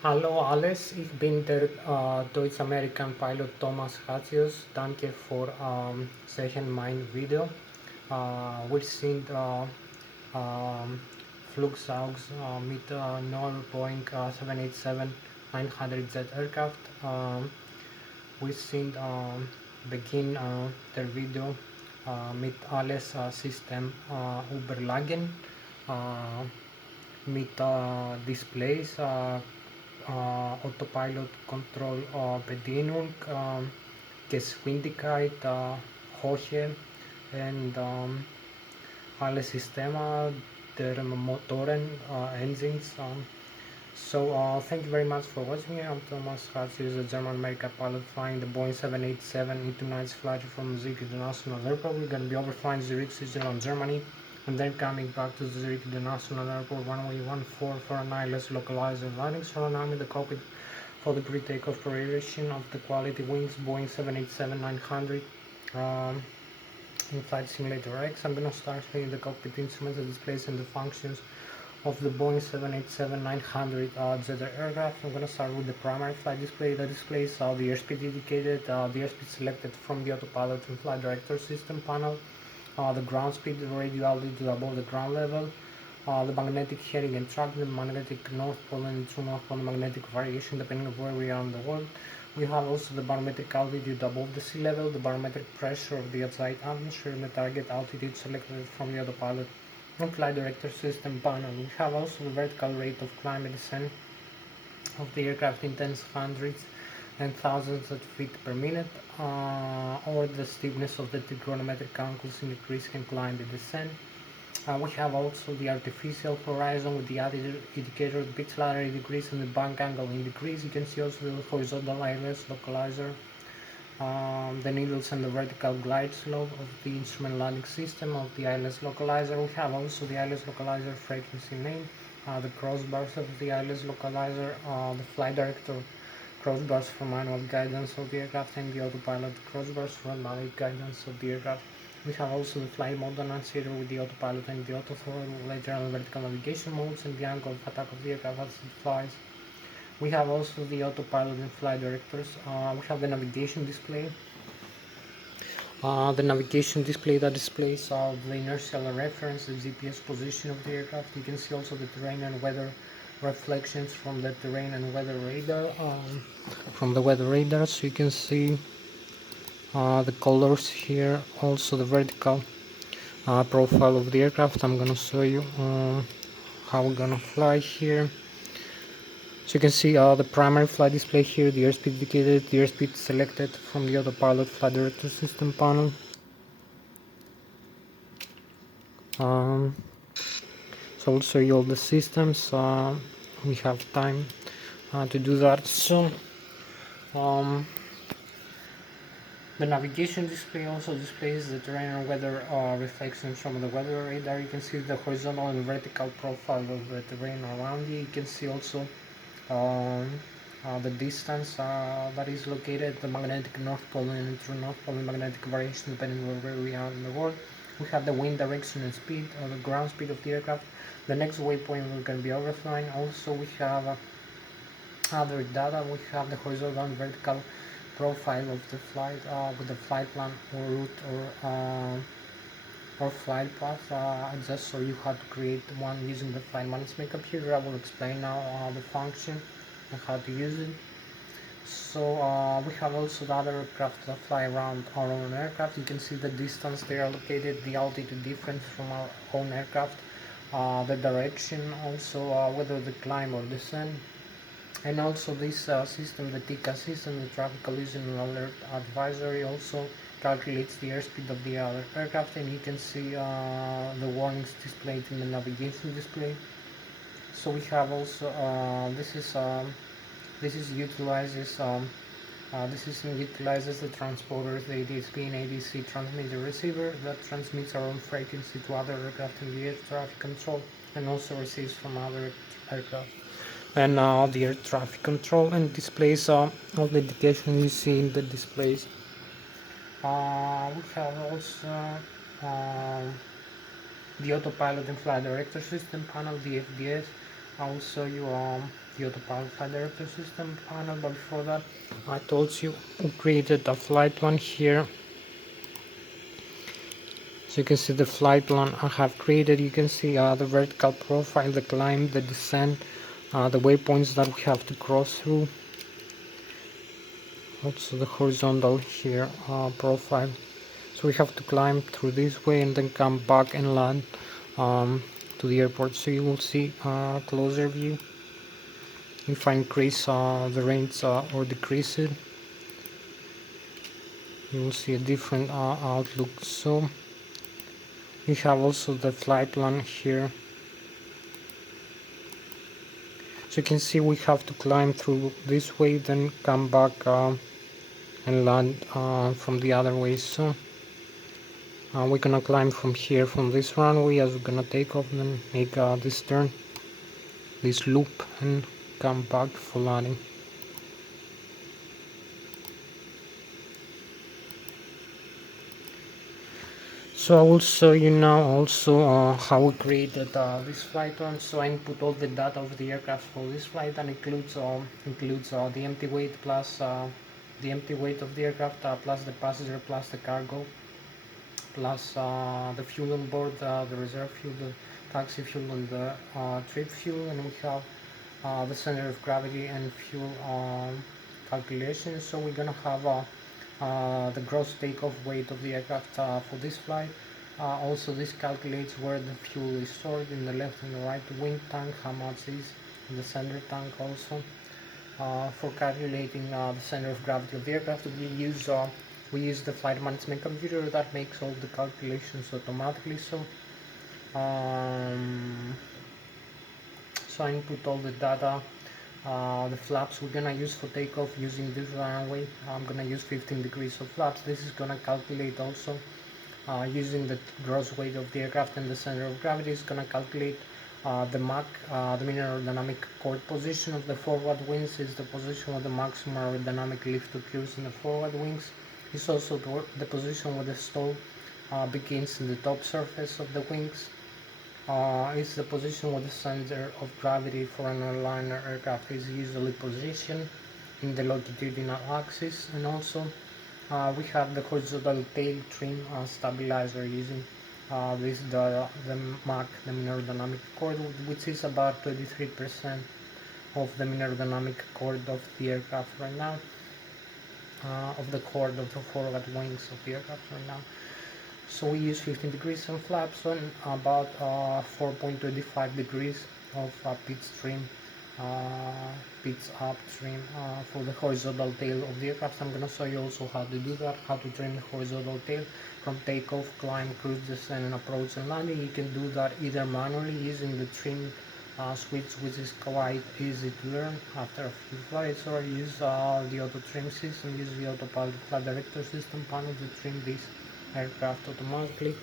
Hallo alles, ich bin der Deutsch-American Pilot Thomas Hatsios. Danke für sehen mein Video. Wir sind Flugzeugs mit neuer Boeing 787-900Z Aircraft. Wir sind Beginn der Video mit alles System überlagen. Äh, mit Displays, Autopilot Control Bedienung, Geschwindigkeit, Höhe und alle Systeme der Motoren, engines. Thank you very much for watching. I'm Thomas Hatsios, a German-American pilot flying the Boeing 787 into tonight's flight from Zurich International Airport. We're going to be overflying Zurich, Switzerland, Germany, and then coming back to Zurich International Airport, runway 14 for an ILS localizer landing. So now I'm in the cockpit for the pre-takeoff preparation of the quality wings Boeing 787-900. In Flight Simulator X, I'm going to start playing the cockpit instruments, the displays, and the functions of the Boeing 787-900 jet aircraft. I'm going to start with the primary flight display. The displays the airspeed indicated, the airspeed selected from the autopilot and flight director system panel, the ground speed, the radio altitude above the ground level, the magnetic heading and track, the magnetic north pole and true north pole, magnetic variation depending on where we are in the world. We have also the barometric altitude above the sea level, the barometric pressure of the outside atmosphere, and the target altitude selected from the autopilot and flight director system panel. We have also the vertical rate of climb and descent of the aircraft in tens, hundreds, and thousands of feet per minute, or the steepness of the trigonometric angles in increase and climb and descent. We have also the artificial horizon with the added indicator, the pitch ladder in degrees and the bank angle in degrees. You can see also the horizontal ILS localizer, the needles and the vertical glide slope of the instrument landing system of the ILS localizer. We have also the ILS localizer frequency name, the crossbars of the ILS localizer, the flight director crossbars for manual guidance of the aircraft, and the autopilot crossbars for automatic guidance of the aircraft. We have also the flight mode annunciator with the autopilot and the autothrottle, lateral and vertical navigation modes, and the angle of attack of the aircraft as it flies. We have also the autopilot and flight directors. We have the navigation display. The navigation display that displays the inertial reference, the GPS position of the aircraft. You can see also the terrain and weather reflections from the terrain and weather radar. So you can see the colors here, also the vertical profile of the aircraft. I'm gonna show you how we're gonna fly here. So you can see the primary flight display here, the airspeed indicated, the airspeed selected from the autopilot flight director system panel. So I'll show you all the systems. We have time to do that soon. The navigation display also displays the terrain and weather reflections from the weather radar. You can see the horizontal and vertical profile of the terrain around you. You can see also the distance that is located, the magnetic north pole and true north pole, magnetic variation depending on where we are in the world. We have the wind direction and speed, the ground speed of the aircraft. The next waypoint we're going to be overflying. Also we have other data. We have the horizontal and vertical profile of the flight with the flight plan or route or flight path. Just so you how to create one using the flight management computer. I will explain now the function and how to use it. So we have also the other aircraft that fly around our own aircraft. You can see the distance they are located, the altitude difference from our own aircraft, the direction, also whether the climb or descent. And also this system, the TICA system, the traffic collision alert advisory, also calculates the airspeed of the other aircraft, and you can see the warnings displayed in the navigation display. So we have also this system utilizes the transponders, the ADSB and ADC transmitter receiver that transmits our own frequency to other aircraft in the air traffic control, and also receives from other aircraft. And now the air traffic control and displays all the indications you see in the displays. We have also uh, the autopilot and flight director system panel, the FDS, I will show you the autopilot flight director system panel, but before that I told you we created a flight plan here. So you can see the flight plan I have created. You can see the vertical profile, the climb, the descent, the waypoints that we have to cross through. Also the horizontal here profile. So we have to climb through this way and then come back and land to the airport. So you will see a closer view. If I increase the range or decrease it, you will see a different outlook. So we have also the flight plan here. So you can see we have to climb through this way, then come back and land from the other way. So we're gonna climb from here, from this runway, as we're gonna take off, and then make this turn, this loop, and come back for landing. So I will show you now also how we created this flight plan. So I input all the data of the aircraft for this flight, and includes the empty weight plus the empty weight of the aircraft plus the passenger plus the cargo plus the fuel on board, the reserve fuel, the taxi fuel, and the trip fuel, and we have the center of gravity and fuel calculations. So we're gonna have the gross takeoff weight of the aircraft for this flight. Also, this calculates where the fuel is stored in the left and the right wing tank, how much is in the center tank. Also, for calculating the center of gravity of the aircraft, we use the flight management computer that makes all the calculations automatically. So I input all the data. The flaps we're gonna use for takeoff using this runway, I'm gonna use 15 degrees of flaps. This is gonna calculate also using the gross weight of the aircraft and the center of gravity. Is gonna calculate the MAC, the minimum aerodynamic chord position of the forward wings, is the position where the maximum aerodynamic lift occurs in the forward wings. It's also the position where the stall begins in the top surface of the wings. It's the position where the center of gravity for an airliner aircraft is usually positioned in the longitudinal axis, and also we have the horizontal tail trim stabilizer using the MAC, the minimum aerodynamic chord, which is about 23% of the minimum aerodynamic chord of the aircraft right now, of the chord of the forward wings of the aircraft right now. So we use 15 degrees on flaps and about 4.25 degrees of pitch trim, pitch up trim for the horizontal tail of the aircraft. I'm gonna show you also how to do that, how to trim the horizontal tail from takeoff, climb, cruise, descent, and approach and landing. You can do that either manually using the trim switch, which is quite easy to learn after a few flights, or use the auto trim system, use the autopilot flight director system panel to trim this aircraft automatically.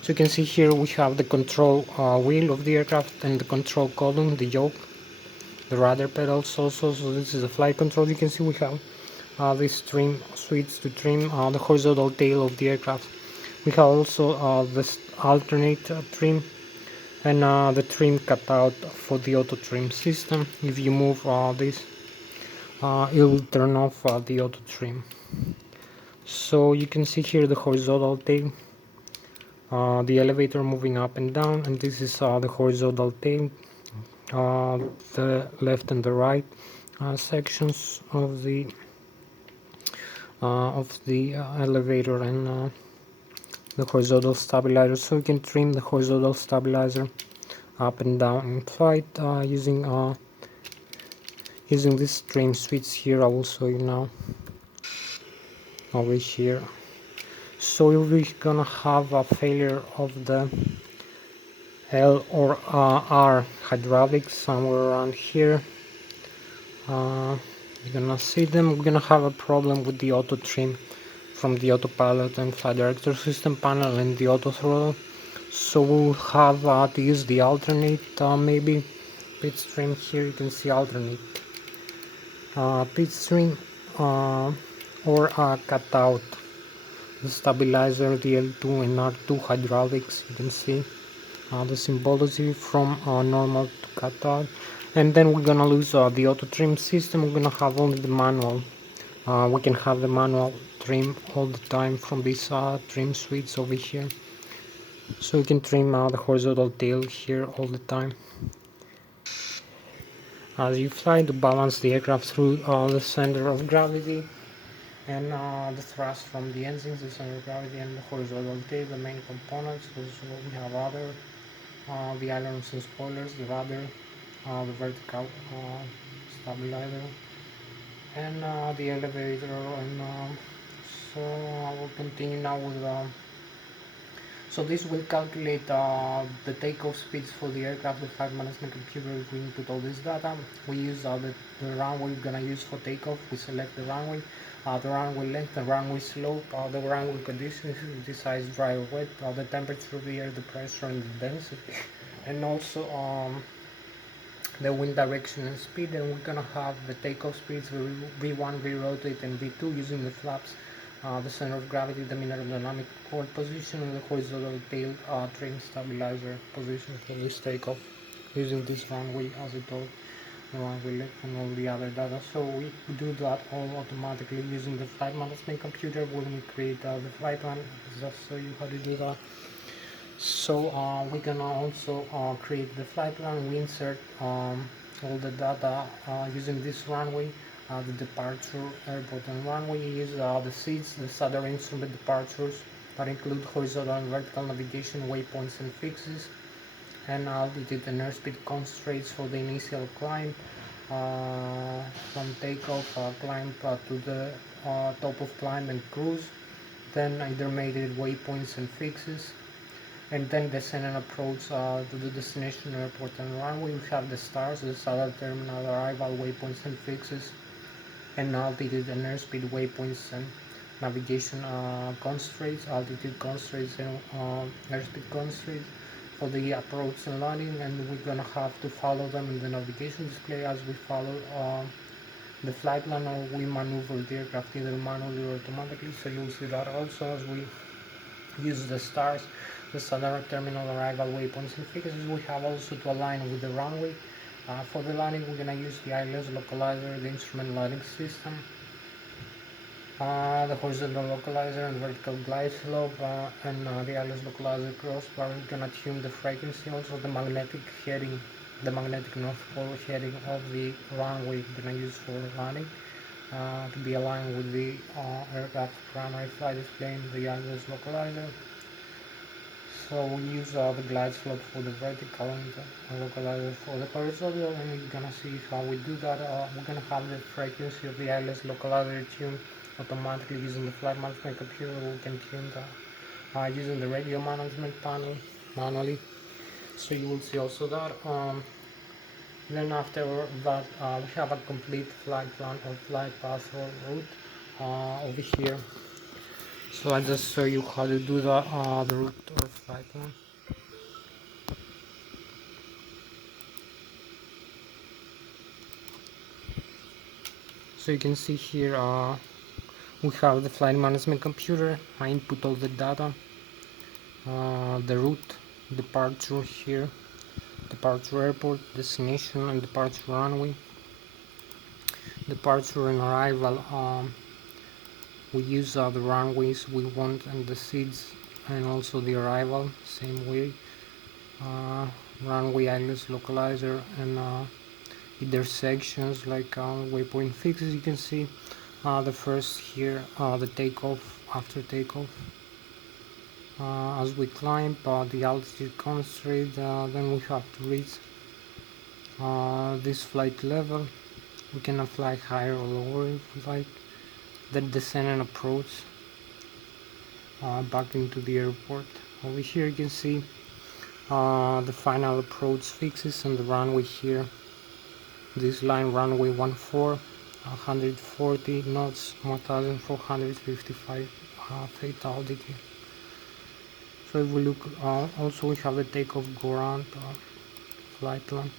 So you can see here we have the control wheel of the aircraft and the control column, the yoke, the rudder pedals also. So this is the flight control. You can see we have this trim switch to trim the horizontal tail of the aircraft. We have also this alternate trim and the trim cutout for the auto trim system. If you move this, it will turn off the auto trim. So you can see here the horizontal tail, the elevator moving up and down, and this is the horizontal tail, the left and the right sections of the elevator, and the horizontal stabilizer. So you can trim the horizontal stabilizer up and down in flight using this trim switch here. I will show you now over here. So if we're gonna have a failure of the L or R hydraulics somewhere around here, you're gonna see them. We're gonna have a problem with the auto trim from the autopilot and flight director system panel and the auto throttle. So we'll have to use the alternate maybe pitch trim. Here you can see alternate pitch trim or cut out the stabilizer, the L2 and R2 hydraulics. You can see the symbology from normal to cutout, and then we're gonna lose the auto trim system. We're gonna have only the manual. We can have the manual trim all the time from this trim switch over here, so you can trim the horizontal tail here all the time. As you fly, to balance the aircraft through the center of gravity and the thrust from the engines, the center of gravity, and the horizontal tail, the main components. Also, we have other the ailerons and spoilers, the rudder, the vertical stabilizer, and the elevator. And so I will continue now with so this will calculate the takeoff speeds for the aircraft. The flight management computer, if we input all this data, we use the runway we're gonna use for takeoff. We select the runway length, the runway slope, the runway conditions, the size, dry or wet, the temperature of the air, the pressure and the density, and also the wind direction and speed. And we're gonna have the takeoff speeds V1, V rotate, and V2 using the flaps, the center of gravity, the mean aerodynamic chord position, and the horizontal tail trim stabilizer position for this takeoff using this runway as I told, the runway length and all the other data. So we do that all automatically using the flight management computer when we create the flight plan. Just show you how to do that. So we can also create the flight plan. We insert all the data using this runway, the departure, airport and runway. We use the seats, the other instrument departures that include horizontal and vertical navigation, waypoints and fixes, and altitude and airspeed constraints for the initial climb, from takeoff, climb to the top of climb and cruise, then intermediate waypoints and fixes, and then descend and approach to the destination airport and runway. We have the stars, the southern terminal arrival, waypoints and fixes, and altitude and airspeed waypoints and navigation constraints, altitude constraints and airspeed constraints for the approach and landing. And we're gonna have to follow them in the navigation display as we follow the flight plan, or we maneuver the aircraft either manually or automatically. So you'll see that also as we use the stars, the southern terminal arrival, waypoints and fixes. We have also to align with the runway. For the landing, we're gonna use the Lszh localizer, the instrument lighting system, the horizontal localizer and vertical glide slope, and the Lszh localizer crossbar. We're gonna tune the frequency, also the magnetic heading, the magnetic north pole heading of the runway we're gonna use for landing, to be aligned with the aircraft primary flight display in the Lszh localizer. So we use the glide slope for the vertical and the localizer for the horizontal, and we're gonna see how we do that. We're gonna have the frequency of the Lszh localizer tuned automatically using the flight management computer. We can tune that using the radio management panel manually. So you will see also that. Then after that, we have a complete flight plan or flight path or route over here. So I just show you how to do the route or flight plan. So you can see here we have the flight management computer. I input all the data, the route, departure here, departure airport, destination and departure runway, departure and arrival. We use the runways we want and the seats, and also the arrival same way, runway Lszh localizer and intersections like waypoint fixes. You can see the first here, the takeoff, after takeoff, as we climb the altitude constraint, then we have to reach this flight level. We cannot fly higher or lower if we like. Then descend and approach back into the airport. Over here you can see the final approach fixes and the runway here. This line, runway 14, 140 knots, 1455 feet altitude. So if we look, also we have the takeoff ground flight plan.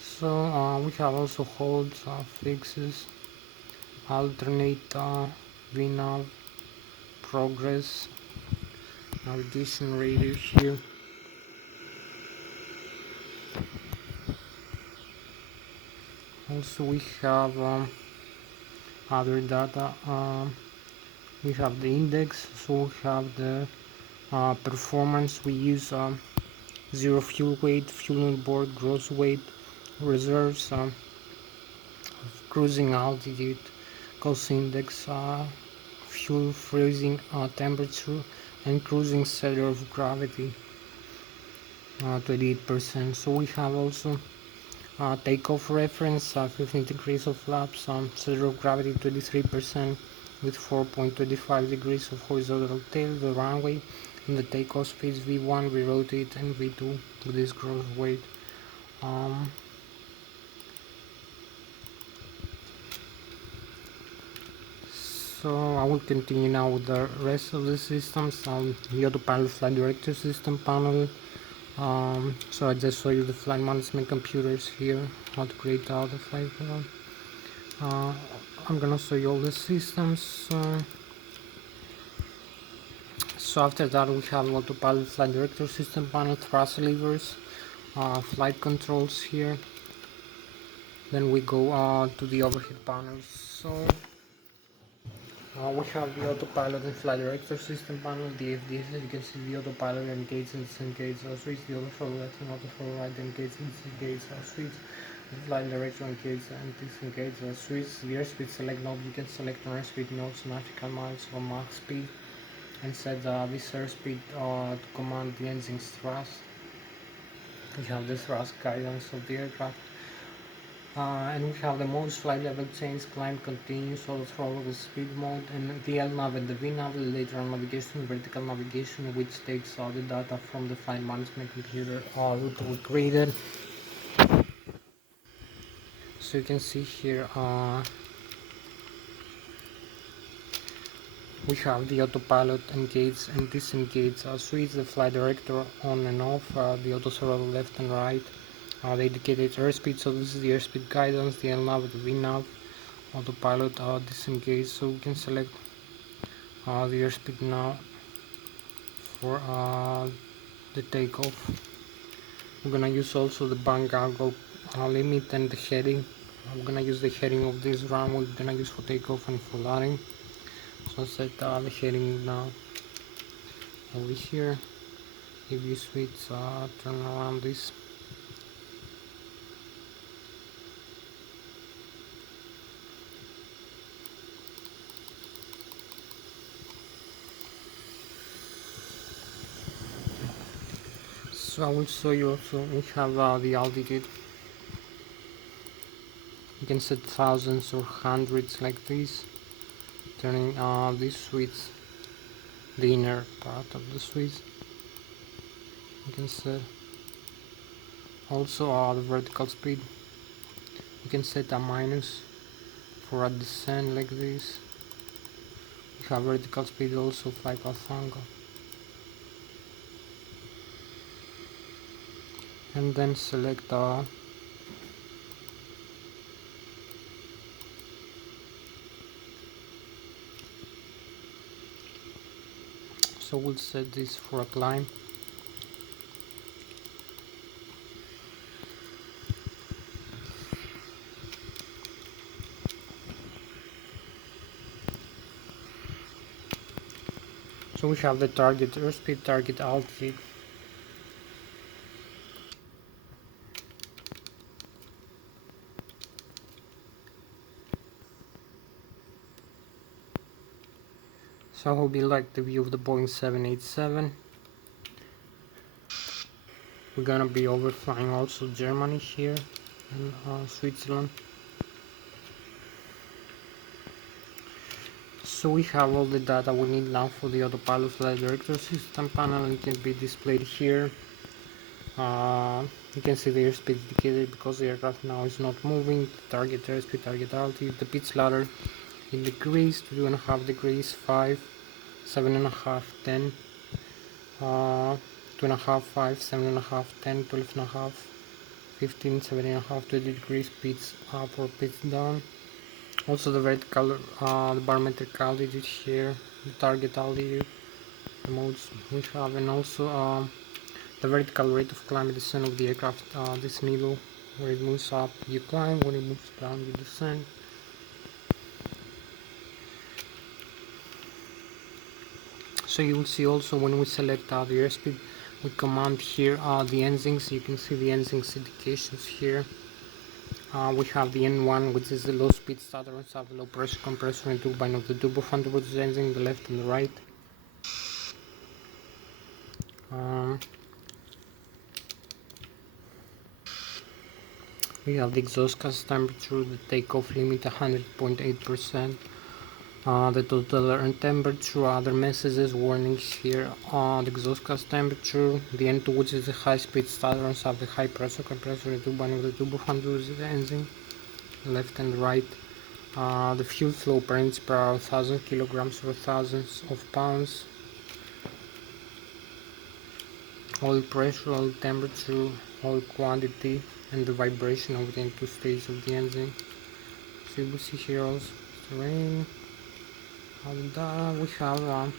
So we have also holds, fixes, alternate, VNAV, progress, navigation radio here, Also we have other data. We have the index, so we have the performance. We use zero fuel weight, fuel on board, gross weight, reserves, cruising altitude, cost index, fuel freezing temperature, and cruising center of gravity 28%. So we have also takeoff reference 15 degrees of flaps, center of gravity 23% with 4.25 degrees of horizontal tail, the runway, and the takeoff speeds V1, we rotate, and V2 with this gross weight. So I will continue now with the rest of the systems. The autopilot flight director system panel. So I just show you the flight management computers here, how to create the flight panel. I'm gonna show you all the systems. So after that we have autopilot flight director system panel, thrust levers, flight controls here. Then we go to the overhead panels. So we have the autopilot and flight director system panel, the FDS. You can see the autopilot engage and disengage switch, the auto left and auto right engage and disengage switch, the flight director engage and disengage switch, the airspeed select knob. You can select on airspeed nodes, nautical miles or Mach speed, and set this airspeed to command the engine's thrust. We have the thrust guidance of the aircraft. And we have the modes, flight level change, climb, continuous, auto throttle with speed mode, and the LNAV and the VNAV, the lateral navigation, vertical navigation, which takes the data from the flight management computer route we created. So you can see here we have the autopilot engage and disengage switch, the flight director on and off, the auto throttle left and right, the indicated airspeed. So this is the airspeed guidance, the LNAV, the VNAV, autopilot disengage. So we can select the airspeed now for the takeoff. We're gonna use also the bank angle limit and the heading. I'm gonna use the heading of this runway. We're gonna use for takeoff and for landing. So set the heading now over here. If you switch, turn around this. So I will show you also. We have the altitude. You can set thousands or hundreds like this, turning this switch, the inner part of the switch. You can set also the vertical speed. You can set a minus for a descent like this. You have vertical speed, also flight path angle, and then select so we'll set this for a climb. So we have the target airspeed, target altitude. So I hope you like the view of the Boeing 787. We're gonna be overflying also Germany here and Switzerland. So we have all the data we need now for the autopilot flight director system panel. It can be displayed here. You can see the airspeed indicated because the aircraft now is not moving. Target airspeed, target altitude, the pitch ladder in degrees, 2.5 degrees, 5, 7.5, 10, 2.5, 5, 7.5, 10, 12.5, 15, 7.5, 20 degrees pitch up or pitch down. Also the vertical, the barometric altitude here, the target altitude, the modes we have, and also the vertical rate of climb and descent of the aircraft, this needle Where it moves up, you climb. When it moves down, you descend. So you will see also when we select the airspeed, we command here the engines. You can see the engines indications here. We have the N1, which is the low speed starter, have the low pressure compressor and turbine of the turbofan towards the engine, the left and the right. We have the exhaust gas temperature, the takeoff limit 100.8%. The total air temperature, other messages, warnings here, the exhaust gas temperature, the N2, which is the high speed starter, have the high pressure compressor and turbine of the turbofan towards the engine, left and right. The fuel flow per inch per hour, 1000 kilograms or thousands of pounds. Oil pressure, oil temperature, oil quantity, and the vibration of the N2 stage of the engine. So you will see here also terrain. And we have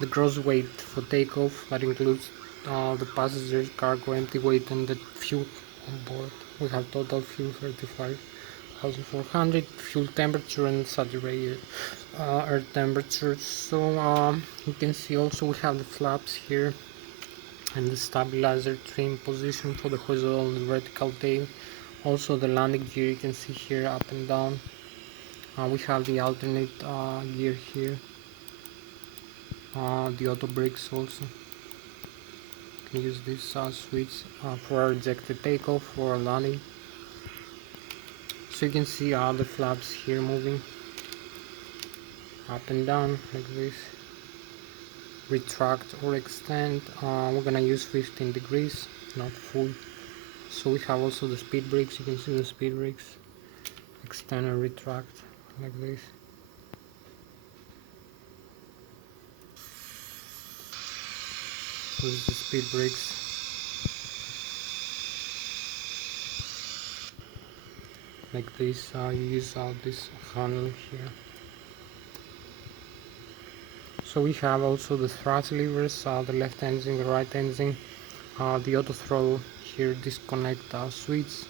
the gross weight for takeoff, that includes the passengers, cargo, empty weight, and the fuel on board. We have total fuel 35,400, fuel temperature and saturated air temperature. So you can see also we have the flaps here and the stabilizer trim position for the horizontal and vertical tail. Also the landing gear, you can see here up and down. We have the alternate gear here. The auto brakes also. You can use this switch for ejected takeoff or landing. So you can see the flaps here moving up and down like this. Retract or extend. We're gonna use 15 degrees, not full. So we have also the speed brakes. You can see the speed brakes. Extend and retract like this. So this is the speed brakes. Like this, you use this handle here. So we have also the thrust levers, the left engine, the right engine, the auto throttle here, disconnect switch,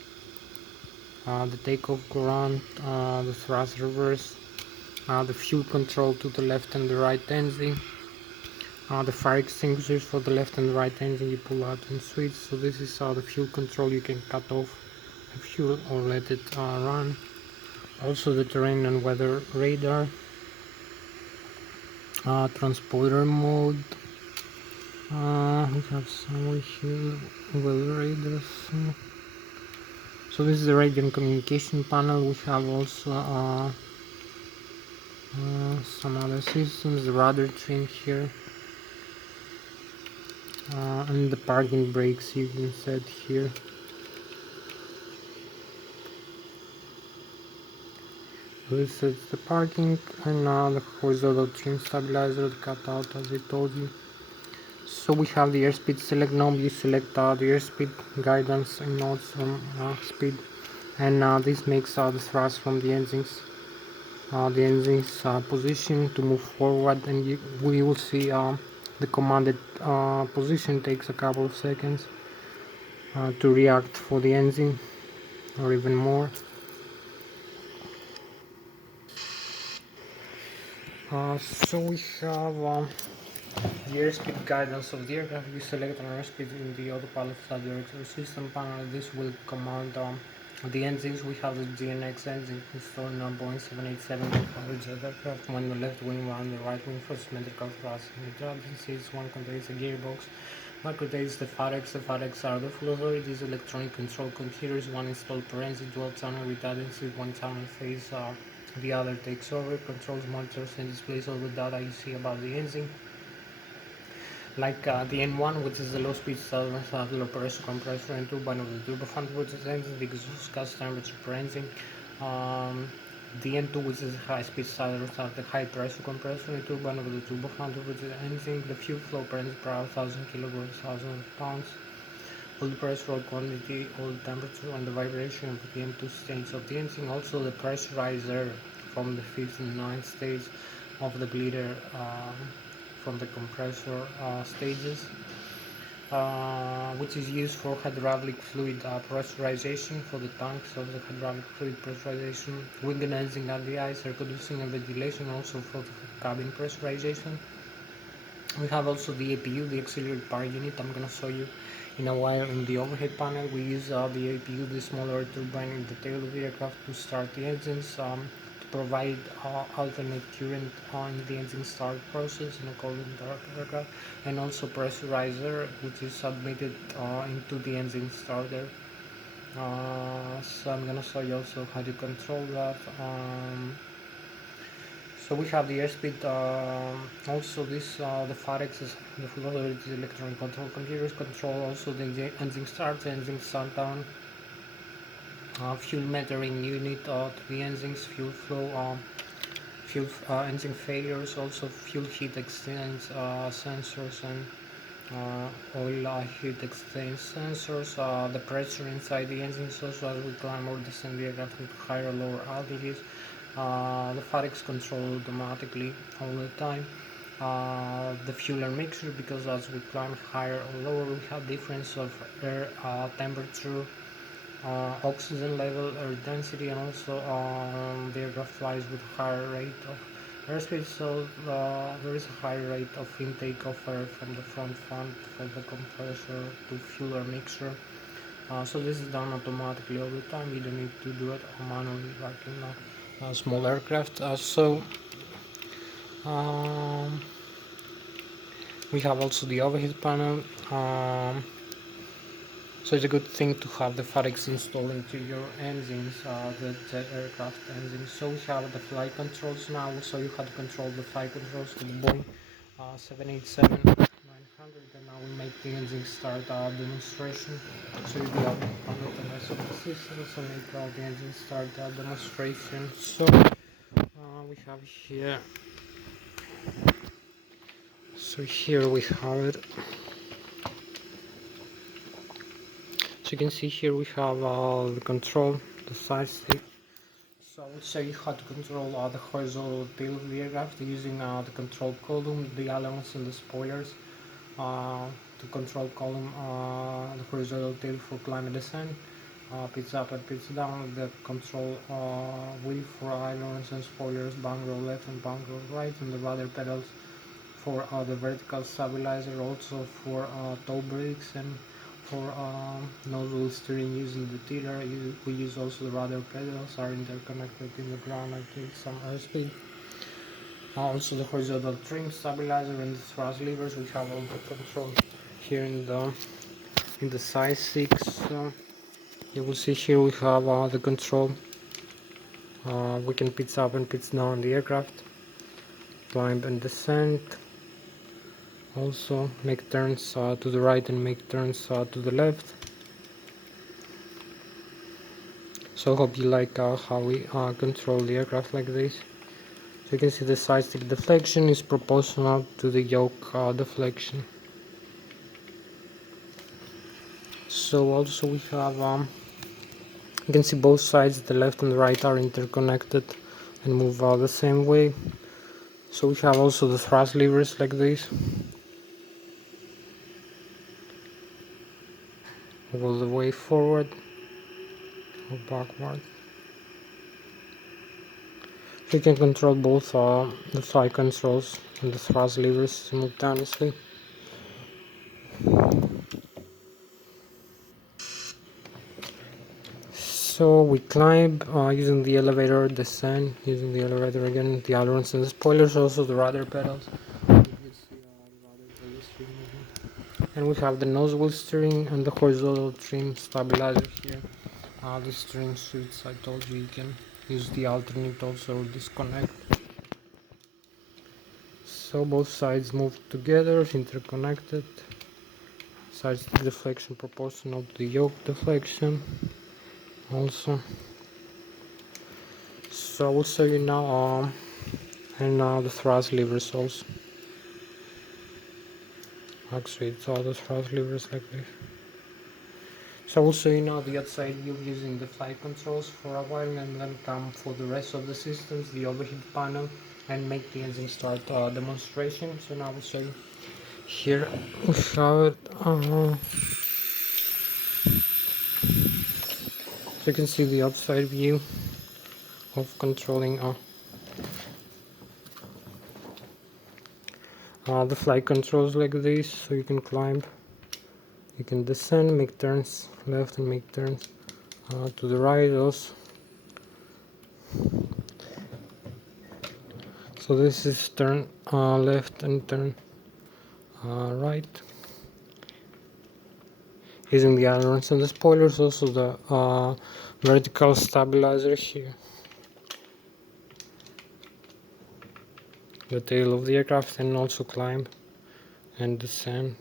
the takeoff ground, the thrust reverse, the fuel control to the left and the right engine, the fire extinguishers for the left and the right engine, you pull out and switch. So this is the fuel control, you can cut off the fuel or let it run. Also the terrain and weather radar, transporter mode. We have somewhere here weather radars. So this is the radio and communication panel. We have also some other systems, the radar trim here, and the parking brakes you can set here. This is the parking, and now the horizontal trim stabilizer, the cutout as I told you. So we have the airspeed select knob. You select the airspeed guidance and nodes from speed, and this makes the thrust from the engines. The engine's position to move forward, and we will see the commanded position takes a couple of seconds to react for the engine or even more. So we have the airspeed guidance of the aircraft. You select an airspeed in the autopilot flight director system panel. This will command the engines. We have the GNX engine installed in our Boeing 787-800 jet aircraft. One the left wing, one the right wing for symmetrical thrust and redundancies. One contains a gearbox, one contains the FAREX. The FAREX are the fuel authorities, electronic control computers. One installed per engine, dual channel redundancy, one channel phase. The other takes over, controls, monitors, and displays all the data you see about the engine. Like the N1, which is the low speed starter, the low pressure compressor and turbine of the turbofan towards the engine, the exhaust gas temperature per engine. The N2, which is the high speed starter, the high pressure compressor and turbine of the turbofan towards the engine, the fuel flow per engine per hour, 1000 kilograms, 1000 pounds. All the pressure, all quantity, all temperature, and the vibration of the N2 stage of the engine. Also the pressurizer from the 5th and 9th stage of the bleeder from the compressor stages. which is used for hydraulic fluid pressurization for the tanks of the hydraulic fluid pressurization, wing enhancing at the ice, air conditioning and ventilation, also for the cabin pressurization. We have also the APU, the auxiliary power unit. I'm gonna show you in a while. In the overhead panel, we use the APU, the smaller turbine in the tail of the aircraft to start the engines, to provide alternate current in the engine start process in a cold aircraft, and also pressurizer, which is submitted into the engine starter. So I'm gonna show you also how to control that. So we have the airspeed, also this the FAREX is the Flught electronic control computers control also the engine start, engine shutdown, fuel metering unit to the engines, fuel flow, fuel engine failures, also fuel heat exchange sensors and oil heat exchange sensors, the pressure inside the engines also as we climb or descend the aircraft into higher or lower altitudes. The FAREX control automatically all the time. The fuel air mixture, because as we climb higher or lower we have difference of air temperature, oxygen level, air density, and also the aircraft flies with higher rate of airspeed, so there is a higher rate of intake of air from the front fan for the compressor to fuel air mixture. So this is done automatically all the time. You don't need to do it manually like in a small aircraft. Um, we have also the overhead panel. So it's a good thing to have the FAREX installed into your engines, the jet aircraft engines. So we have the flight controls now. We'll show you how to control the flight controls for the Boeing 787-900. And now we make the engine start demonstration. So you'll be able to panel the rest of the system. So make the engine start demonstration. So we have here. So here we have it. So you can see here we have the control, the side stick. So I will show you how to control the horizontal tail of the aircraft using the control column, the ailerons and the spoilers. To control column, the horizontal tail for climb and descent, pitch up and pitch down, the control wheel for ailerons and spoilers, bank roll left and bank roll right, and the rudder pedals for the vertical stabilizer, also for toe brakes and for nozzle steering using the tiller. We use also the rudder pedals are interconnected in the ground until some airspeed. Also the horizontal trim stabilizer and the thrust levers. We have all the control here in the side 6. You will see here we have the control. We can pitch up and pitch down the aircraft, climb and descend. Also make turns to the right and make turns to the left. So I hope you like how we control the aircraft like this. So you can see the side stick deflection is proportional to the yoke deflection. So also we have, you can see both sides, the left and the right, are interconnected and move the same way. So we have also the thrust levers like this. All the way forward or backward. You can control both the flight controls and the thrust levers simultaneously. So we climb using the elevator, descend using the elevator again, the ailerons and the spoilers, also the rudder pedals. And we have the nose wheel steering and the horizontal trim stabilizer here. The steering switch, I told you, you can use the alternate also or disconnect. So both sides move together, interconnected. Side stick deflection proportional to the yoke deflection also. So I will show you now and the thrust levers also. Actually it's all the thrust levers like this. So I will show you now the outside view using the flight controls for a while, and then come for the rest of the systems, the overhead panel, and make the engine start demonstration. So now I will show you. Here we have it. So you can see the outside view of controlling the flight controls like this. So you can climb, you can descend, make turns left and make turns to the right also. So this is turn left and turn right, using the ailerons and the spoilers, also the vertical stabilizer here, the tail of the aircraft, and also climb and descend.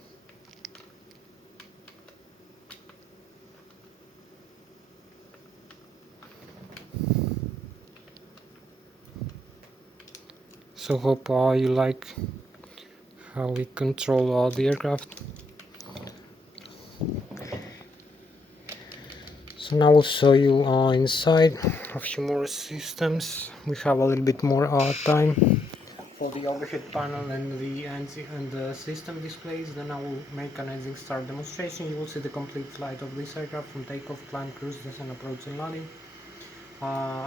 So hope you like how we control the aircraft. So now we'll show you inside a few more systems. We have a little bit more time for the overhead panel and the system displays. Then I will make an engine start demonstration. You will see the complete flight of this aircraft from takeoff, climb, cruise, descent, approach and landing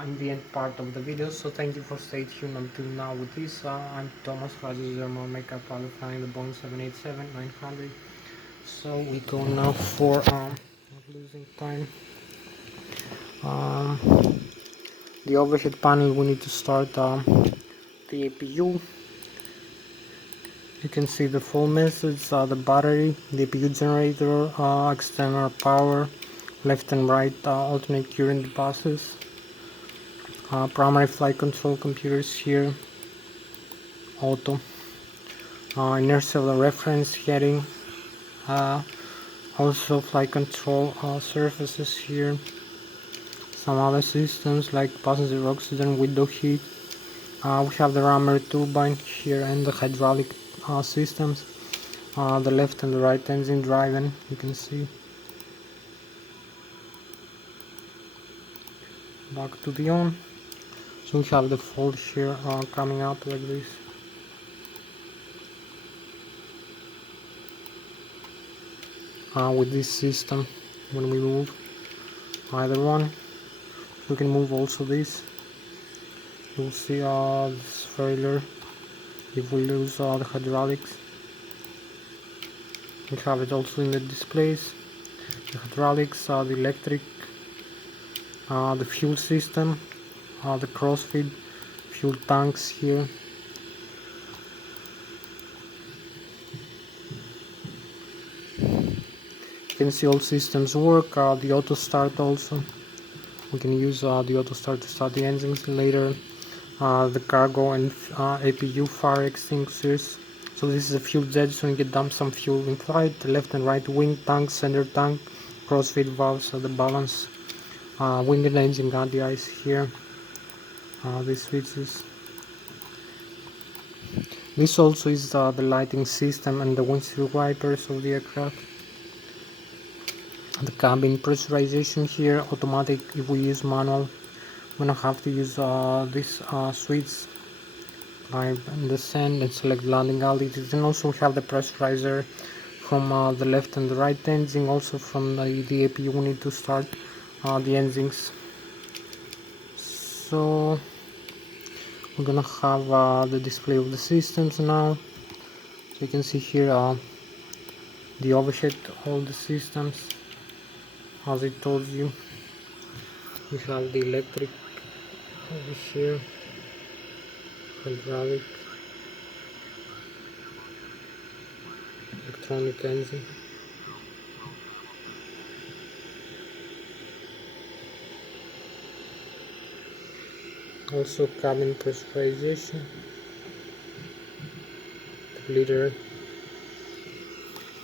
in the end part of the video. So thank you for staying tuned until now with this. I'm Thomas, Hatsios thermal makeup pilot flying the Boeing 787-900. So we go now for not losing time. The overhead panel, we need to start the APU. You can see the full message, the battery, the APU generator, external power, left and right alternate current buses, primary flight control computers here, auto, inertial reference heading, also flight control surfaces here, some other systems like passenger oxygen, window heat. We have the rammer turbine here and the hydraulic systems, the left and the right engine driving, you can see. Back to the on. So we have the fold here coming up like this. With this system, when we move either one, we can move also this. You'll see this failure if we lose the hydraulics. We have it also in the displays, the hydraulics, the electric, the fuel system, the crossfeed, fuel tanks here. You can see all systems work, the auto start also. We can use the auto start to start the engines later. The cargo and APU fire extinguishers. So this is a fuel jet, so you can dump some fuel in flight. The left and right wing tank, center tank, crossfeed valves, the balance, wind and engine gun, the ice here, these switches. This also is the lighting system and the windshield wipers of the aircraft. The cabin pressurization here, automatic. If we use manual, we're gonna have to use this switch, climb and descend and select landing altitude. And also we have the pressurizer from the left and the right engine. Also from the APU we need to start the engines. So we're gonna have the display of the systems now. So you can see here the overhead, all the systems. As I told you, we have the electric over here, hydraulic, electronic engine, also cabin pressurization, the leader.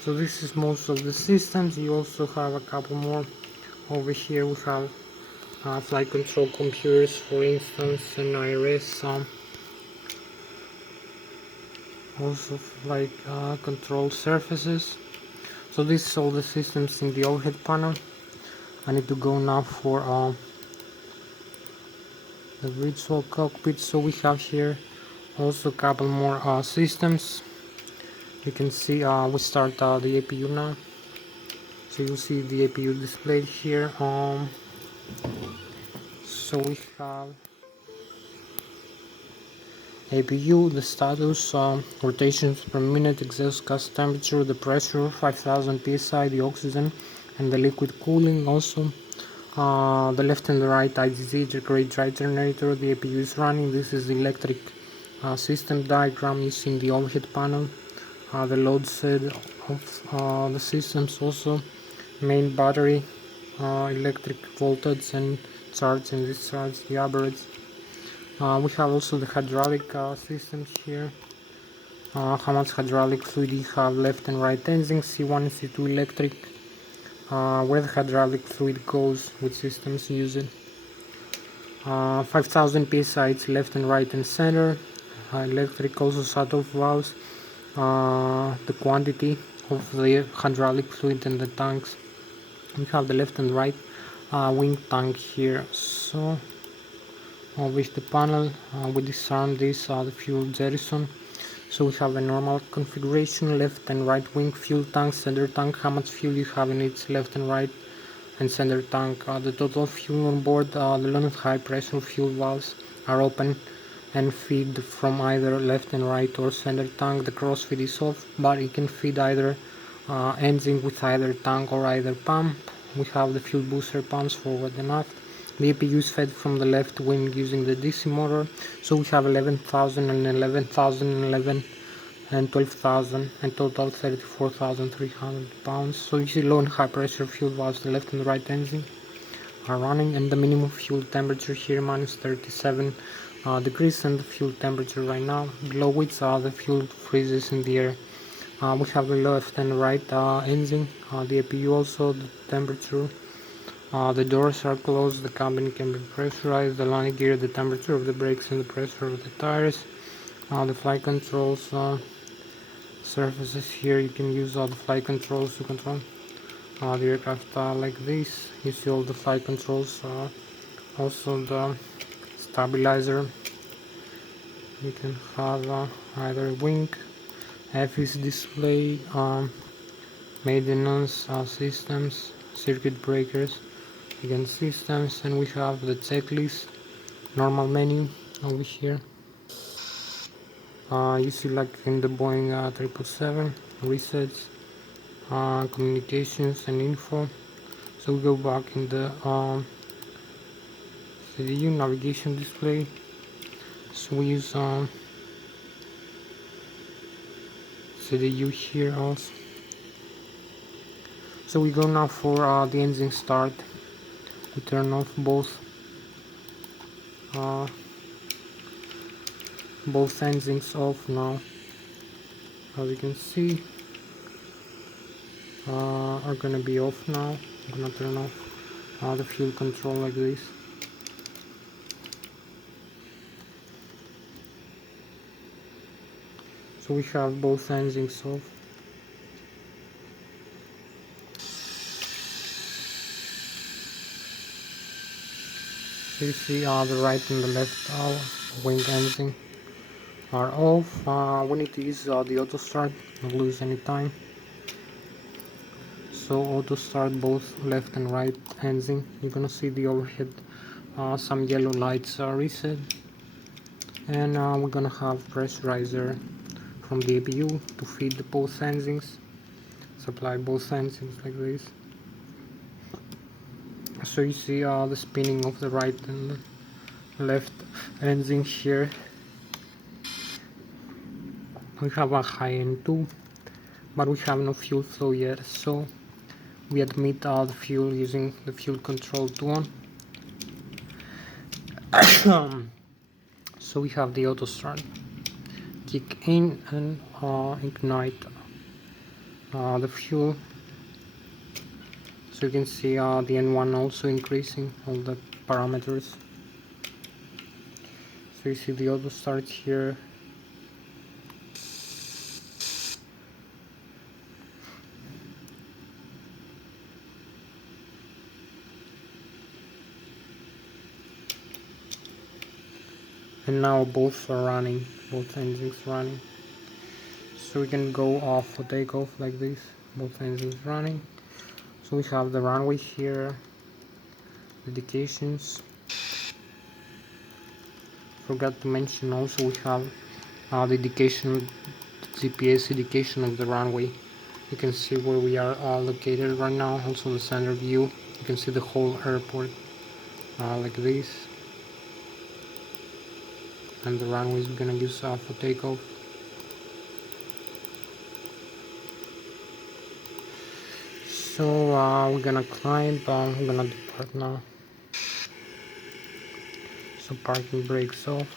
So this is most of the systems. You also have a couple more over here. We have flight control computers, for instance, and IRS, also flight control surfaces. So this is all the systems in the overhead panel. I need to go now for the virtual cockpit. So we have here also a couple more systems. You can see we start the APU now. So you'll see the APU displayed here. So we have APU, the status, rotations per minute, exhaust gas temperature, the pressure, 5000 psi, the oxygen, and the liquid cooling also. The left and the right IGZ, the great dry generator, the APU is running. This is the electric system diagram. You see in the overhead panel. The load set of the systems also, main battery, electric voltage and charge and discharge, the average. We have also the hydraulic systems here. How much hydraulic fluid you have left and right engine, C1 and C2 electric, where the hydraulic fluid goes, which systems use it. 5000 psi it's left and right and center. Electric also shut-off valves, the quantity of the hydraulic fluid in the tanks. We have the left and right wing tank here. So with the panel we disarm this the fuel jettison. So we have a normal configuration, left and right wing fuel tank, center tank, how much fuel you have in each left and right and center tank. The total fuel on board, the low and high pressure fuel valves are open and feed from either left and right or center tank. The cross feed is off, but you can feed either engine with either tank or either pump. We have the fuel booster pumps forward and aft. The APU is fed from the left wing using the DC motor, so we have 11,000 and 11,011 and 12,000 and total 34,300 pounds. So you see low and high pressure fuel valves, the left and the right engine are running, and the minimum fuel temperature here minus 37 degrees, and the fuel temperature right now below which the fuel freezes in the air. We have the left and right engine, the APU also, the temperature. The doors are closed, the cabin can be pressurized, the landing gear, the temperature of the brakes and the pressure of the tires. The flight controls surfaces here, you can use all the flight controls to control the aircraft like this. You see all the flight controls, also the stabilizer. You can have either wing, FS display, maintenance systems, circuit breakers, again systems, and we have the checklist, normal menu over here. You see like in the Boeing 777 resets, communications and info. So we go back in the CDU navigation display. So we use CDU here also. So we go now for the engine start. We turn off both engines off now. As you can see, are gonna be off now. I'm gonna turn off the fuel control like this. So we have both engines off. You see the right and the left wing engine are off. We need to use the auto start, not lose any time. So auto start both left and right engine. You're gonna see the overhead some yellow lights are reset, and we're gonna have pressurizer from the APU to feed both engines, supply both engines like this. So you see the spinning of the right and left engine here. We have a high N2, but we have no fuel flow yet, so we admit the fuel using the fuel control to on. So we have the auto start, kick in and ignite the fuel. So you can see the N1 also increasing all the parameters. So you see the auto start here. And now both are running, both engines running. So we can go off for takeoff like this, both engines running. So we have the runway here, indications. Forgot to mention also we have the indication, GPS indication of the runway. You can see where we are located right now, also the center view. You can see the whole airport like this. And the runway is gonna use for takeoff. So we're gonna climb, we're gonna depart now. So parking brakes off.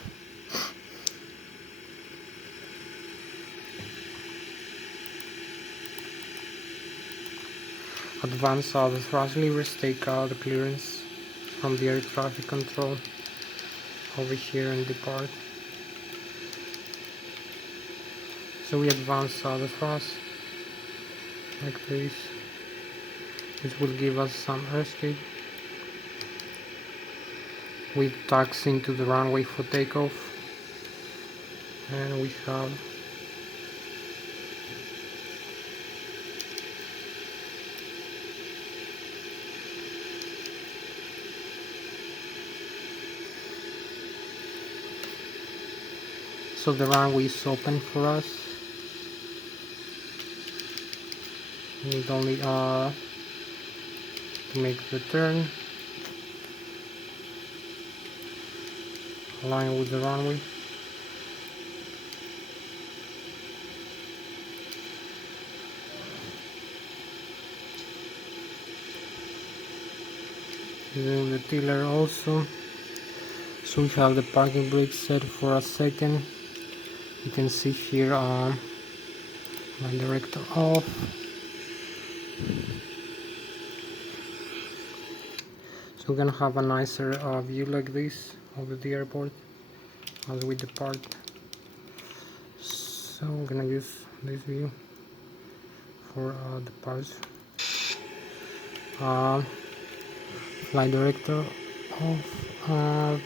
Advance the thrust levers, take the clearance from the air traffic control over here and depart. So we advance the thrust like this. This will give us some airspeed. We taxi into the runway for takeoff, and we have so the runway is open for us. We need only to make the turn, align with the runway. Using the tiller also. So we have the parking brake set for a second. You can see here my director off. So we're gonna have a nicer view like this over the airport as we depart. So we're gonna use this view for departure. Flight director off.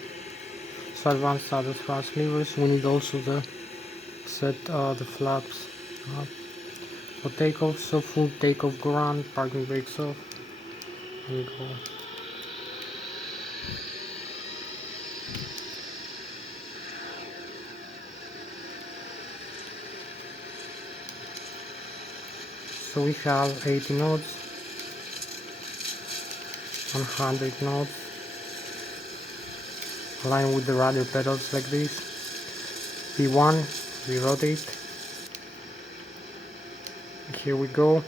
So advance the thrust levers. We need also the set the flaps for takeoff. So full takeoff ground, parking brakes off, and go. So we have 80 knots, 100 knots. Align with the rudder pedals like this. P1, we rotate. Here we go.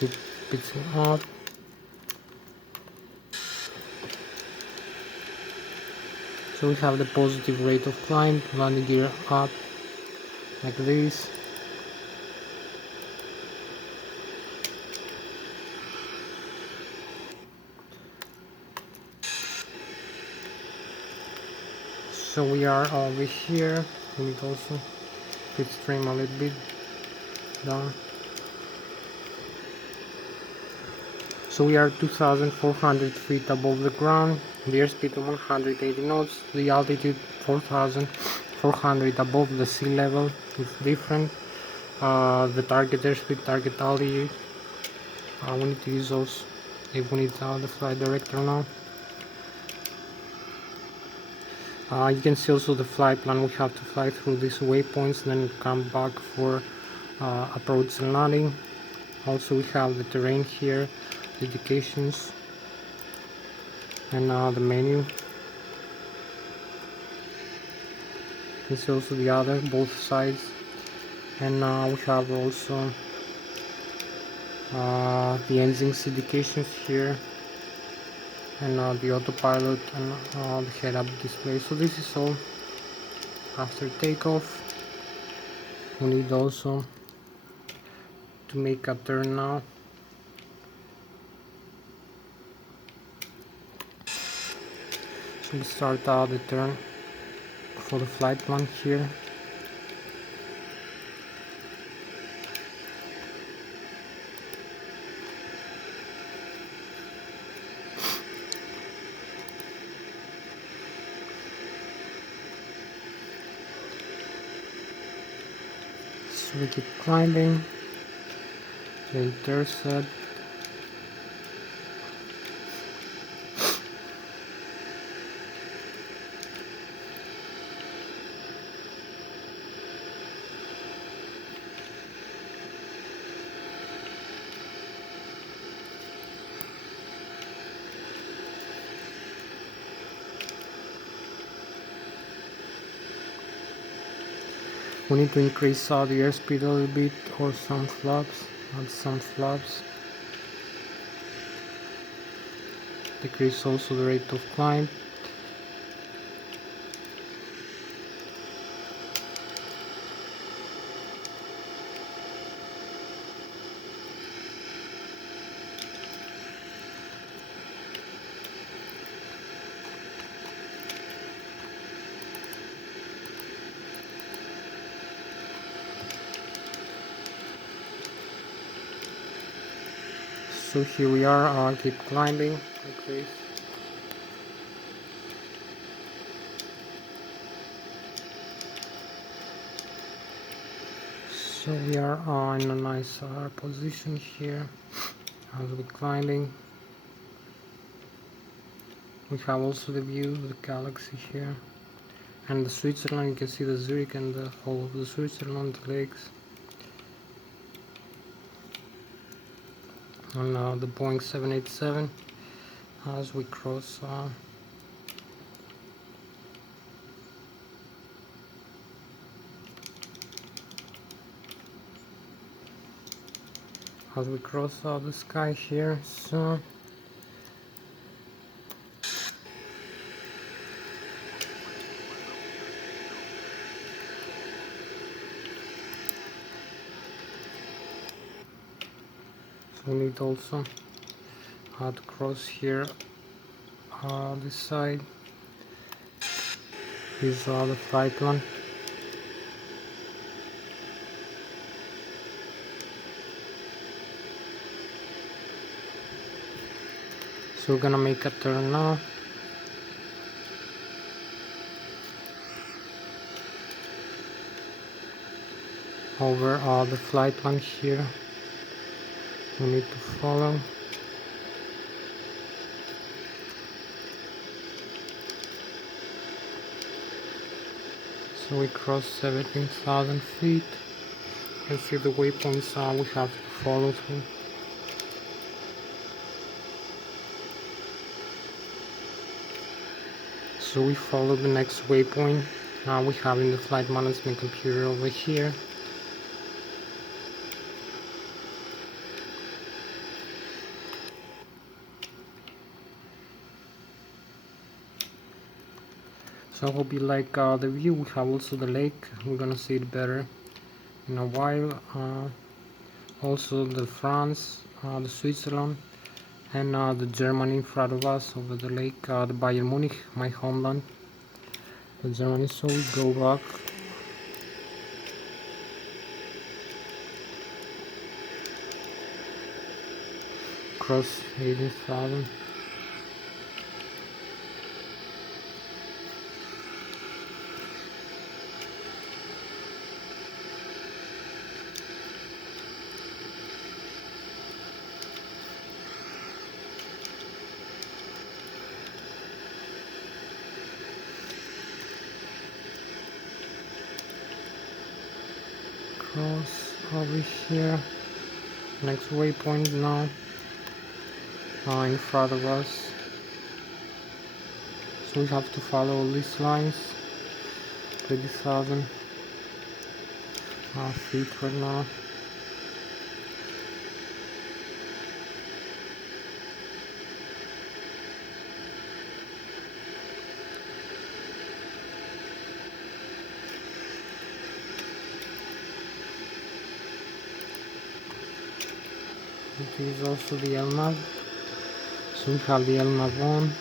Keep pitching up. So we have the positive rate of climb, landing gear up like this. So we are over here. We need also pitch trim a little bit down. So we are 2,400 feet above the ground. The airspeed of 180 knots. The altitude 4,400 above the sea level. It's different. The target airspeed, target altitude. We need to use those if we need the flight director now. You can see also the flight plan. We have to fly through these waypoints, then come back for approach and landing. Also we have the terrain here, the indications, and the menu. You can see also the other, both sides. And we have also the engines indications here, and the autopilot and the head-up display. So this is all after takeoff. We need also to make a turn now. So we start the turn for the flight plan here. So we keep climbing the intercept. We need to increase the airspeed a little bit, or some flaps, add some flaps. Decrease also the rate of climb. So here we are, keep climbing like this. So we are in a nice position here as we're climbing. We have also the view of the galaxy here, and the Switzerland. You can see the Zurich and the whole of the Switzerland, the lakes, and the Boeing 787 as we cross. As we cross the sky here, so we need also to cross here this side. Is the flight plan. So we're gonna make a turn now. Over the flight plan here. We need to follow. So we cross 17,000 feet. You can see the waypoints we have to follow through. So we follow the next waypoint. We have in the flight management computer over here. So I hope you like the view. We have also the lake. We're gonna see it better in a while. Also the France, the Switzerland, and the Germany in front of us over the lake, the Bayern Munich, my homeland, the Germany. So we go back. Cross 18,000. Cross over here. Next waypoint now. In front of us. So we have to follow all these lines. 30,000 feet right now. This is also the LNAV. So we have the LNAV on.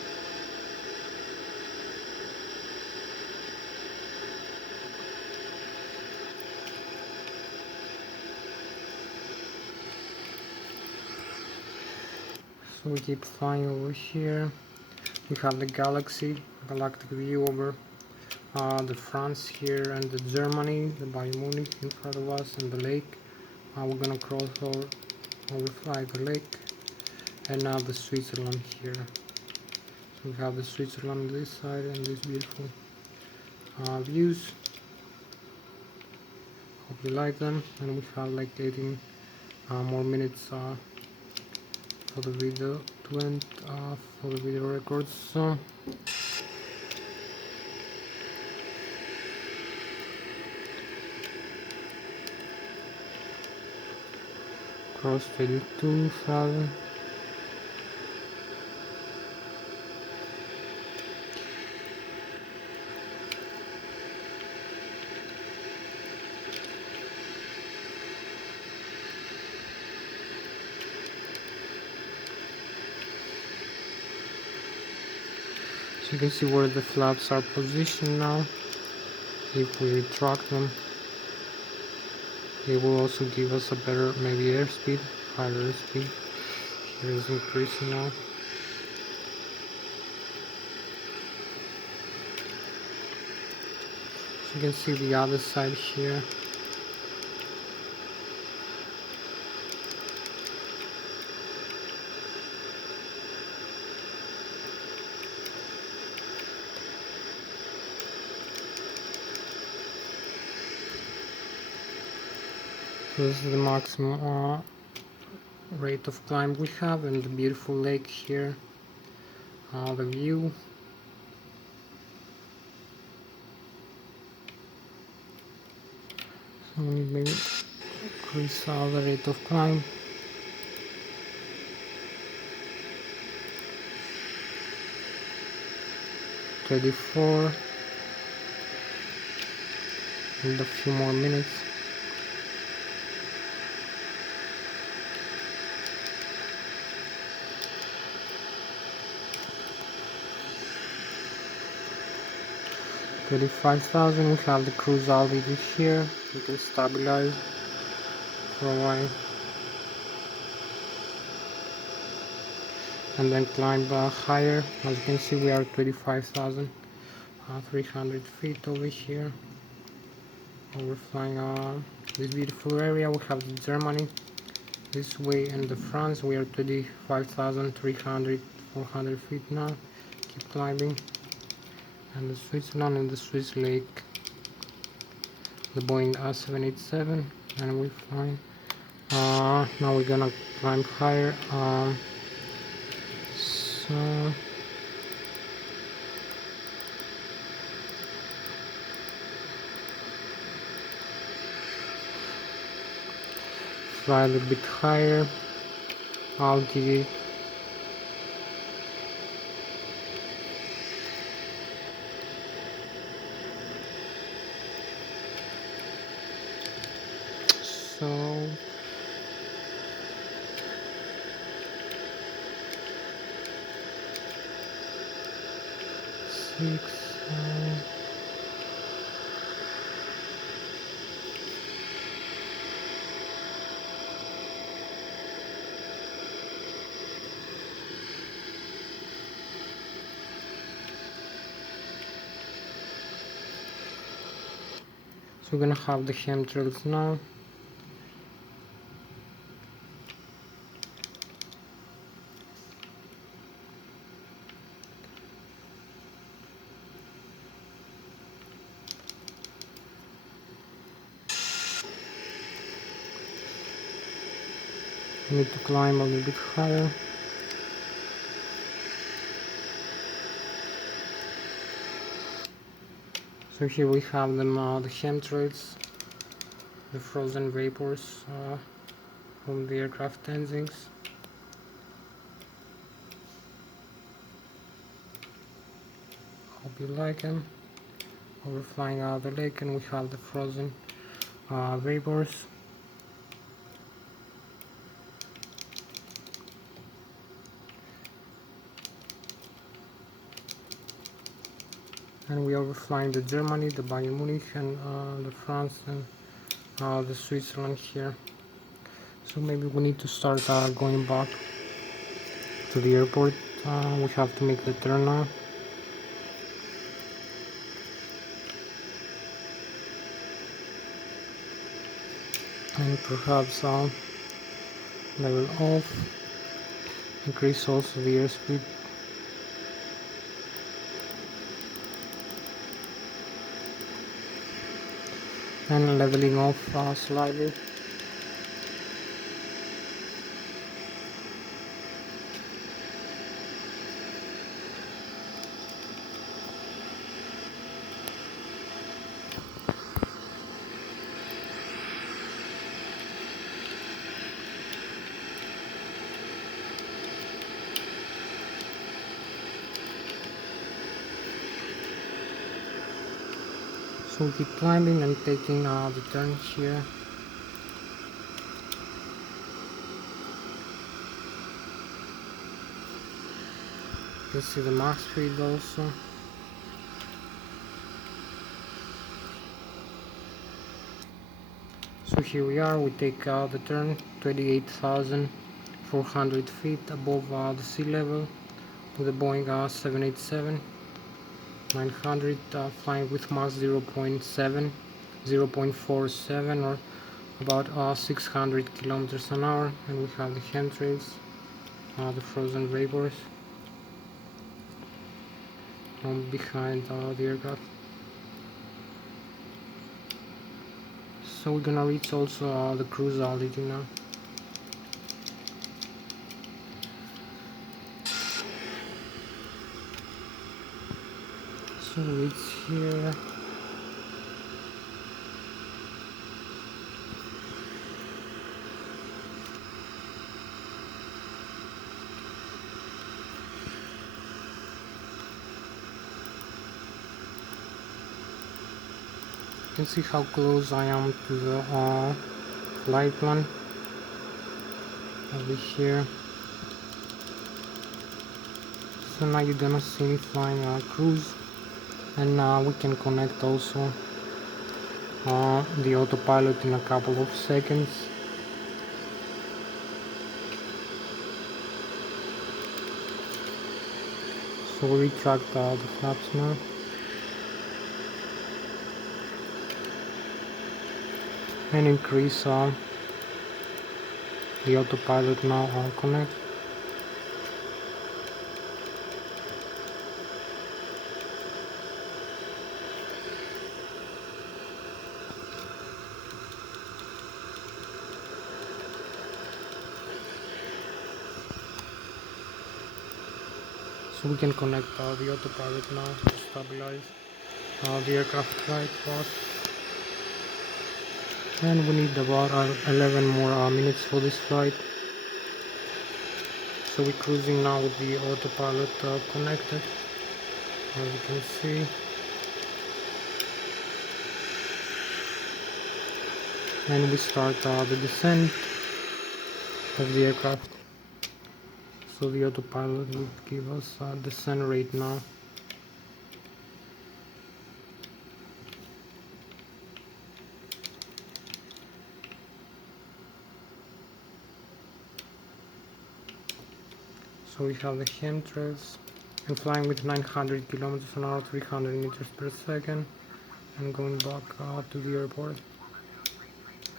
So we keep flying over here. We have the galaxy, galactic view over the France here, and the Germany, the Bayern Munich in front of us, and the lake. We're gonna cross or fly the lake, and now the Switzerland here. So we have the Switzerland on this side and these beautiful views. Hope you like them, and we have like 18 more minutes for the video to end, for the video records. So cross 32,000. So you can see where the flaps are positioned now. If we retract them, it will also give us a better maybe airspeed, higher airspeed. Here is increasing now. So you can see the other side here. So this is the maximum rate of climb we have, and the beautiful lake here, the view. So we need maybe increase the rate of climb. $34 and a few more minutes. $35,000. We have the cruise altitude here. We can stabilize for a while and then climb higher. As you can see, we are 25,300 feet over here. We're flying this beautiful area. We have the Germany this way, and the France. We are 25,300, 400 feet now. Keep climbing. And the Switzerland and the Swiss lake, the Boeing 787, and we're flying. Now we're gonna climb higher. So fly a little bit higher altitude. So 6 So we're gonna have the chemtrails now. I need to climb a little bit higher. So here we have them, the chemtrails, the frozen vapors from the aircraft engines. Hope you like them. We're flying out of the lake, and we have the frozen vapors. And we are flying the Germany, the Bayern Munich, and the France, and the Switzerland here. So maybe we need to start going back to the airport. We have to make the turn now. and perhaps level off, increase also the airspeed, and leveling off slightly. So keep climbing and taking the turns here. You can see the max speed also. So here we are, we take the turn 28,400 feet above the sea level with a Boeing 787-900 flying with Mach 0.47 or about 600 kilometers an hour, and we have the chemtrails, the frozen vapors behind the aircraft. So we're gonna reach also the cruise altitude now. So it's here. You can see how close I am to the flight plan over here. So now you're gonna see me flying cruise, and we can connect also the autopilot in a couple of seconds. So we retract the flaps now. And increase the autopilot now connect. So we can connect the autopilot now to stabilize the aircraft flight path. And we need about 11 more minutes for this flight. So we're cruising now with the autopilot connected, as you can see. And we start the descent of the aircraft. So the autopilot will give us a descent rate now. So we have the chemtrails and flying with 900 kilometers an hour, 300 meters per second, and going back to the airport.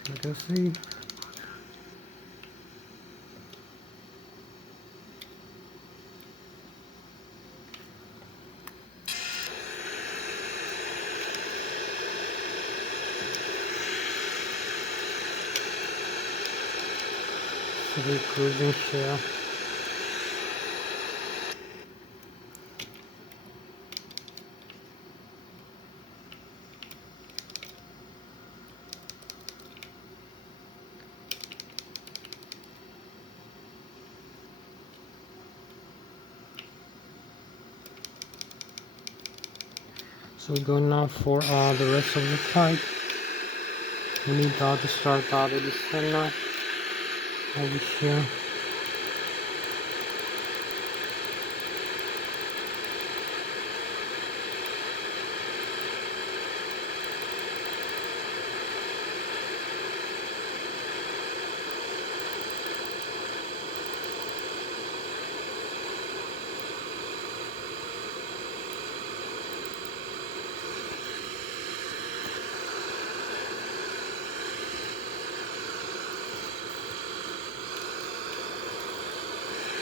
You can see. So we're cruising here. So we're going now for the rest of the flight. We need to start the descent now over here.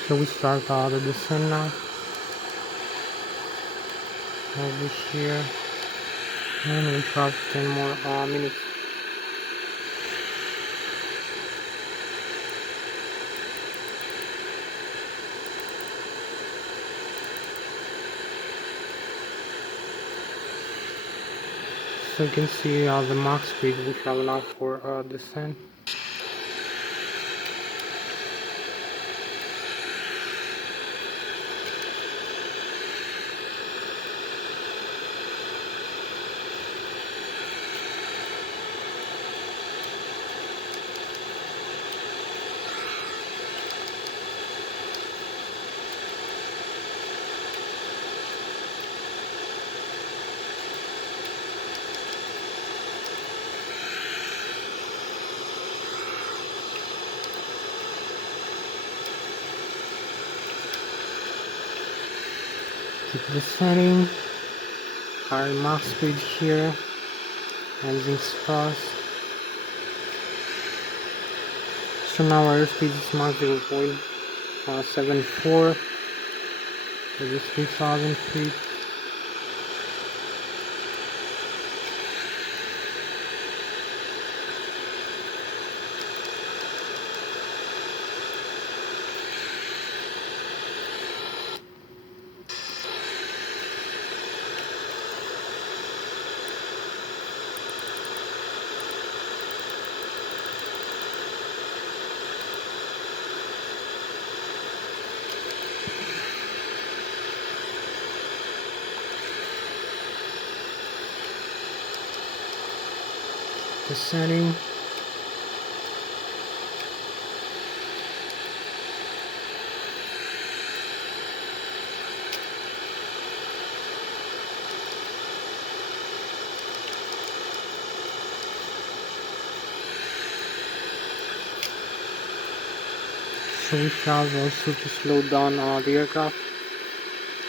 So we start the descent now. Over here, and we have 10 more minutes. So you can see the max speed we have now for descent. Keep descending. Higher max speed here. Engines fast. So now our airspeed is max 0.74. So this 3,000 feet. Descending. So we have also to slow down the aircraft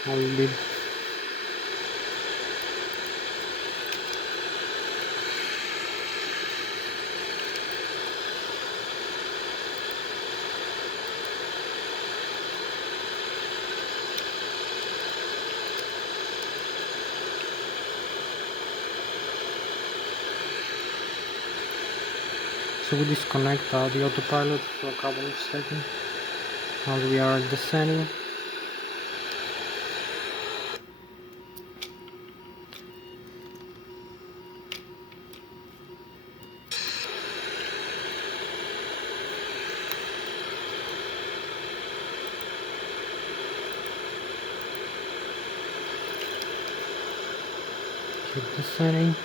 a little bit. So we disconnect the autopilot for a couple of seconds as we are descending. Keep descending.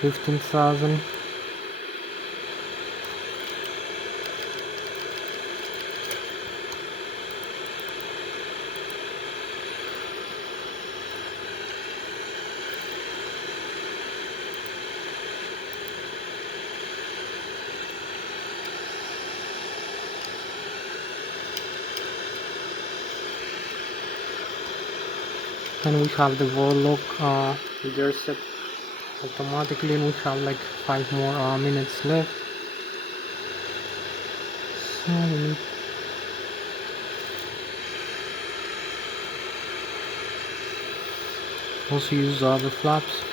15,000. And we have the wall lock there set automatically, and we have like 5 more minutes left. So we need also use the flaps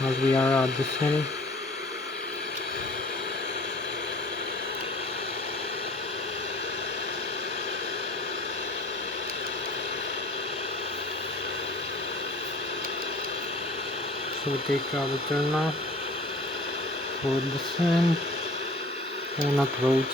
as we are descending. So we take the turn now for descent and approach.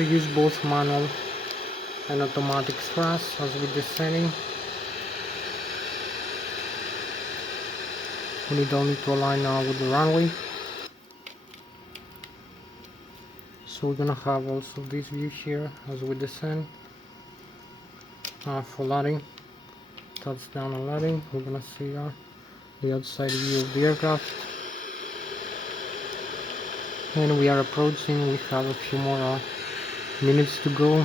to use both manual and automatic thrust as we're descending. We need only to align with the runway. So we're gonna have also this view here as we descend. For landing, touchdown and landing, we're gonna see the outside view of the aircraft. And we are approaching. We have a few more minutes to go.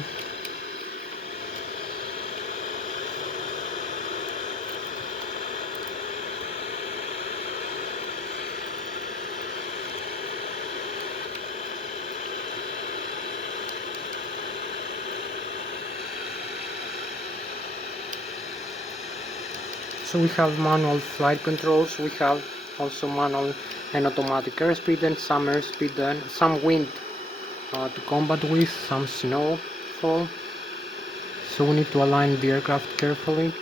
So we have manual flight controls, we have also manual and automatic airspeed and some airspeed and some wind to combat with, some snowfall. So we need to align the aircraft carefully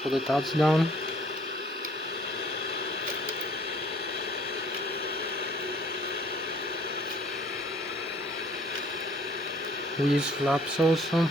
for the touchdown. We use flaps also.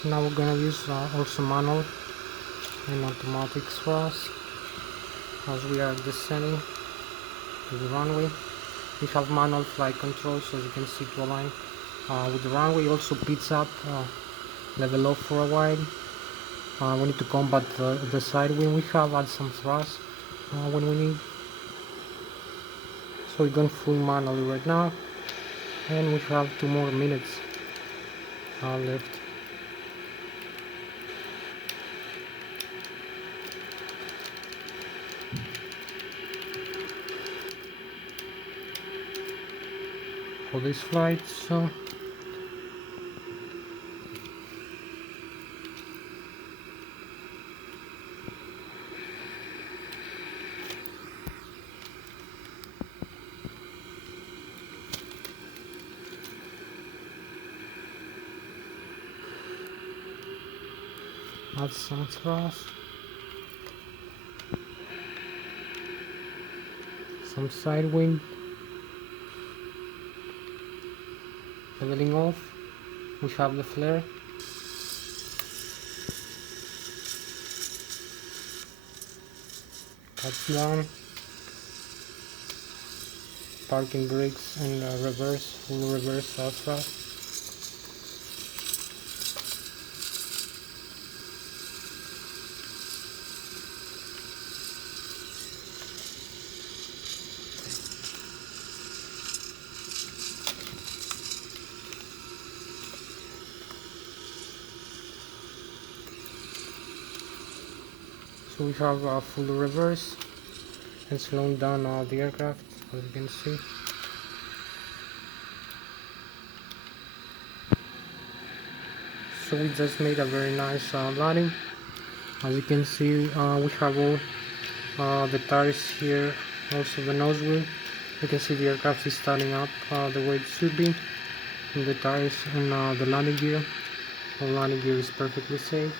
So now we're gonna use also manual and automatic thrust as we are descending to the runway. We have manual flight controls, as you can see, to align with the runway. Also pitch up, level off for a while. We need to combat the side wind. We have add some thrust when we need. So we're going full manually right now, and we have 2 more minutes left. For this flight, so add some thrust, some side wind, leveling off. We have the flare. Touchdown. Parking brakes and reverse, full reverse thrust. So we have a full reverse and slowing down the aircraft, as you can see. So we just made a very nice landing. As you can see, we have all the tires here, also the nose wheel. You can see the aircraft is starting up the way it should be. And the tires and the landing gear. The landing gear is perfectly safe.